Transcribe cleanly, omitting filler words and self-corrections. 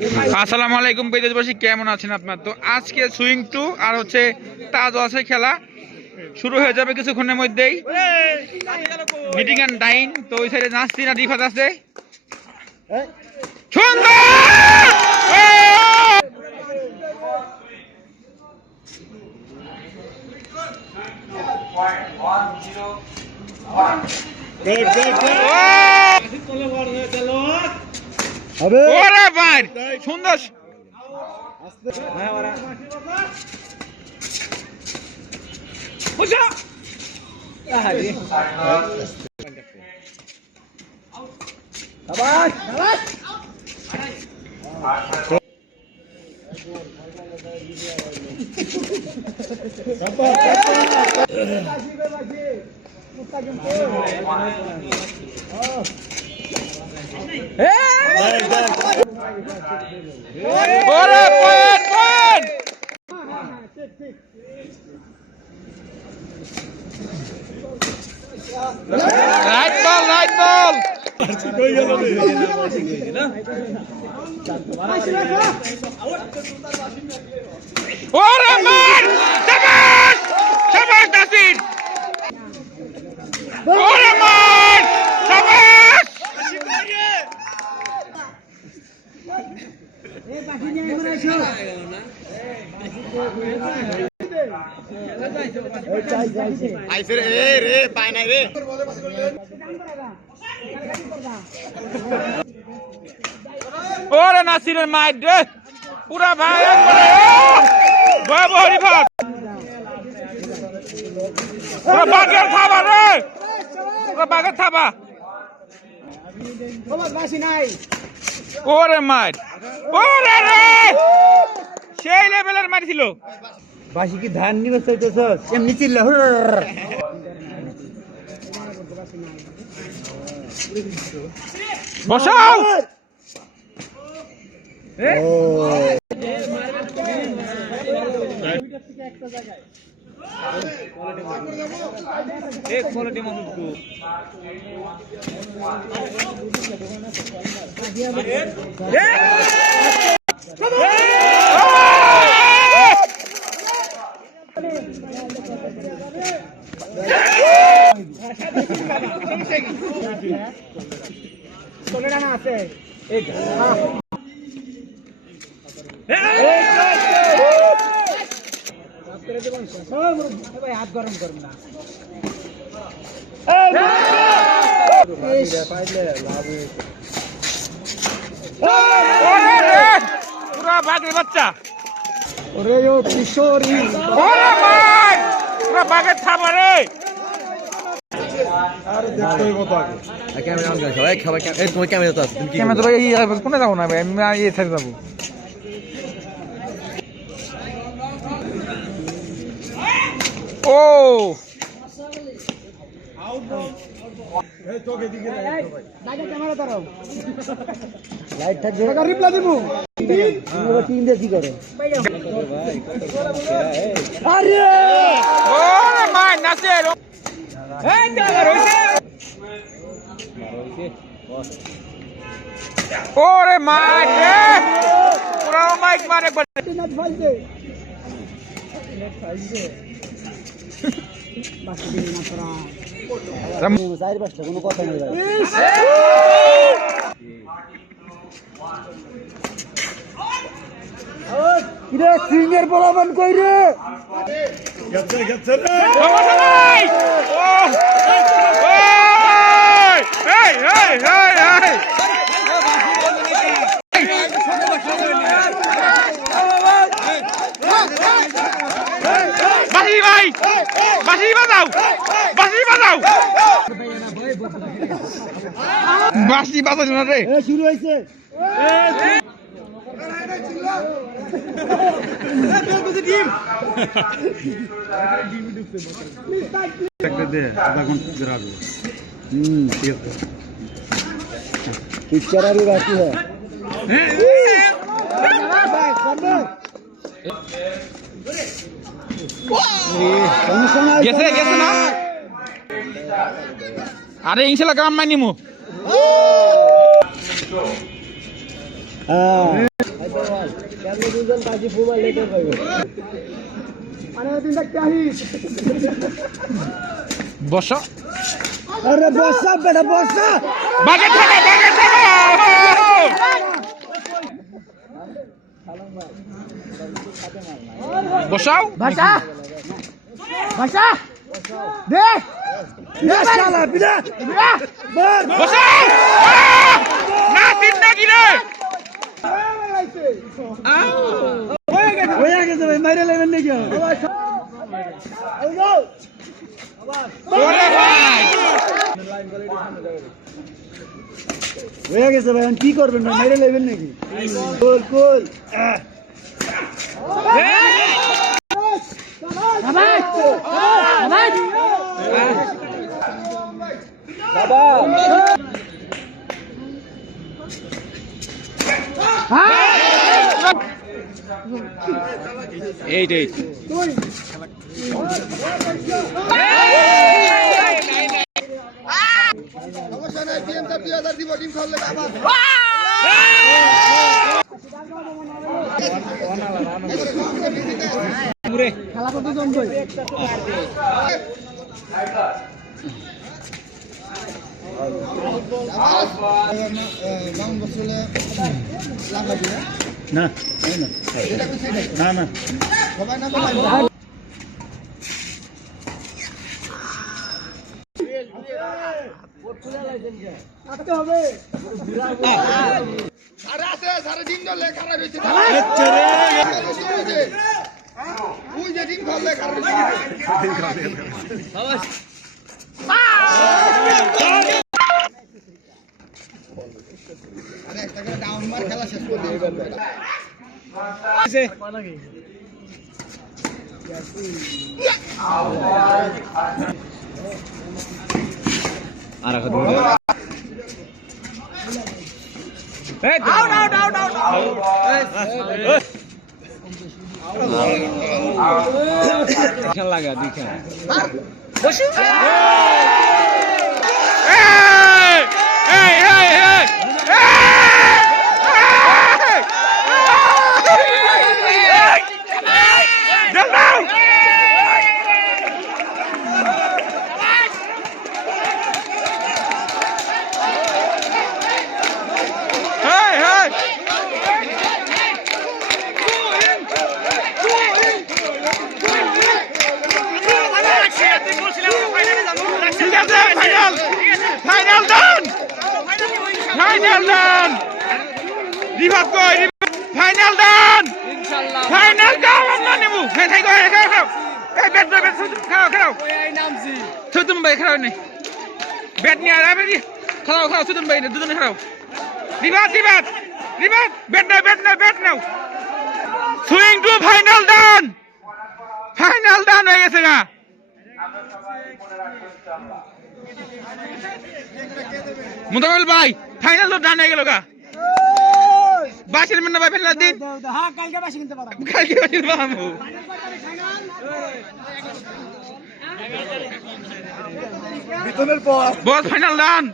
আসসালামু আলাইকুম বিদেশবাসী, কেমন আছেন আপনার? তো আজকে সুইং টু আর হচ্ছে তাজও আছে খেলা শুরু হয়ে যাবে কিছুক্ষণের মধ্যেই। মিটিং এন্ড ডাইন। তো ওই সাইডে নাসরিন আর রিফাত আছে। ওরে ভাই সুন্দর। ওরে পয়েন্ট পয়েন্ট। রাইট বল রাইট বল। ওরে মার শাবাশ শাবাশ নাসির। ওরে মার শাবাশ। ওরে নাসিরের মাইর রে পুরা ভাই ভয়াবহ রিফাত। বাগের থাবা রে বাগের থাবা। ওরে মাইর ওরে রে সেই লেভেলের মারছিল। বাসি কি ধান নিবে চাইতেছস? এমনি চিল্লা বসাও। হাত গরম করবে না। পুরা বাঘের বাচ্চা। ওরে ও কিশোরী ওরে ভাই পুরা বাঘের থাবা রে। আরে দেখতে কত আগে ক্যামেরা অন করো সবাই খাবার এই তোমার ক্যামেরা তো আছে তুমি কি ক্যামেরা তো এই কোনে যাব না ভাই, আমি এই সাইডে যাব। ও এই তোকে দিকে ভাই দাদা ক্যামেরা ধরো লাইট থাকবে টাকা রিপ্লাই দিব তুমি টিম দিয়ে কি করে আরে ওরে মাই নাসির এই দাদা রইছে। ওরে মাই রে পুরা মাইক মারে একবার। নেট ফাইছে নেট ফাইছে বাকি দিন না তোরা চার পাঁচটা কোনো কথা নেই ভাই। কিরে সিঙ্গের বলাবান কই রে গেছে গেছে রে সবাই ও এই এই এই এই বাঁশি ভাই বাঁশি বাজাও বাঁশি বাজাও। বাঁশি বাজাও না রে। শুরু হয়েছে पिक्चर अभी बाकी है গেছে গেছে না। আরে ইনশাআল্লাহ কাম মানিমু। বসো আরে বসা বেটা বসা বাগে থাকো বসাও ভাষা ভাষা দেখ দেখ শালা বিদা বল বসাও না তিনটা কি রে হয়ে গেছে ভাই মাইরে লেবেন নাকি ওরে ভাই হয়ে গেছে ভাই কি করবেন না মাইরে লেবেন নাকি কুল কুল এইট খেলা কত জমবে না না না লাগা দিখা ফাইনাল ডান রিভাব কই ফাইনাল ডান ফাইনাল ডান আমরা নেব হে থাই গো হে খাও এই ব্যাট খাও এই নামছি সুতুম ভাই খাও নি ব্যাট নিয়ে আবে দি খাও সুতুম ভাই দুজনে খাও রিভাব ব্যাট নাও সুইং টু ফাইনাল ডান হয়ে গেছে না মুতাবিল ভাই ফাইনাল তো ডান হয়ে গেল গা বাসের মেনা ভাই ফেলা দিন হ্যাঁ কালকে বাসি কিনতে পারো কালকে বাসের বামু বিতনের পর বস ফাইনাল ডান